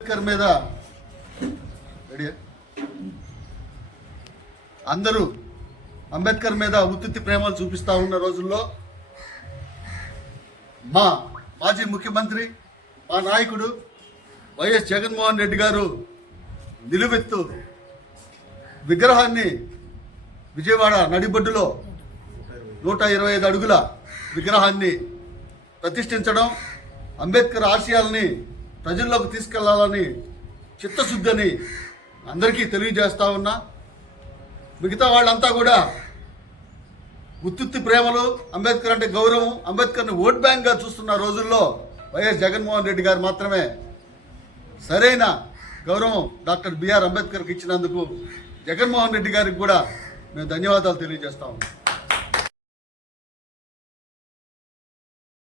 అంబేద్కర్ మీద అందరూ అంబేద్కర్ మీద ఉత్తి ప్రేమలు చూపిస్తా ఉన్న రోజుల్లో మా మాజీ ముఖ్యమంత్రి మా నాయకుడు వైఎస్ జగన్మోహన్ రెడ్డి గారు నిలువెత్తు విగ్రహాన్ని విజయవాడ నడిబొడ్డులో నూట ఇరవై ఐదు అడుగుల విగ్రహాన్ని ప్రతిష్ఠించడం అంబేద్కర్ ఆశయాల్ని ప్రజల్లోకి తీసుకెళ్ళాలని చిత్తశుద్ధిని అందరికీ తెలియజేస్తా ఉన్నా. మిగతా వాళ్ళంతా కూడా ఉత్తుత్తి ప్రేమలు అంబేద్కర్ అంటే గౌరవం అంబేద్కర్ని ఓట్ బ్యాంక్గా చూస్తున్న రోజుల్లో వైఎస్ జగన్మోహన్ రెడ్డి గారు మాత్రమే సరైన గౌరవం డాక్టర్ బిఆర్ అంబేద్కర్కి ఇచ్చినందుకు జగన్మోహన్ రెడ్డి గారికి కూడా మేము ధన్యవాదాలు తెలియజేస్తా ఉన్నాం.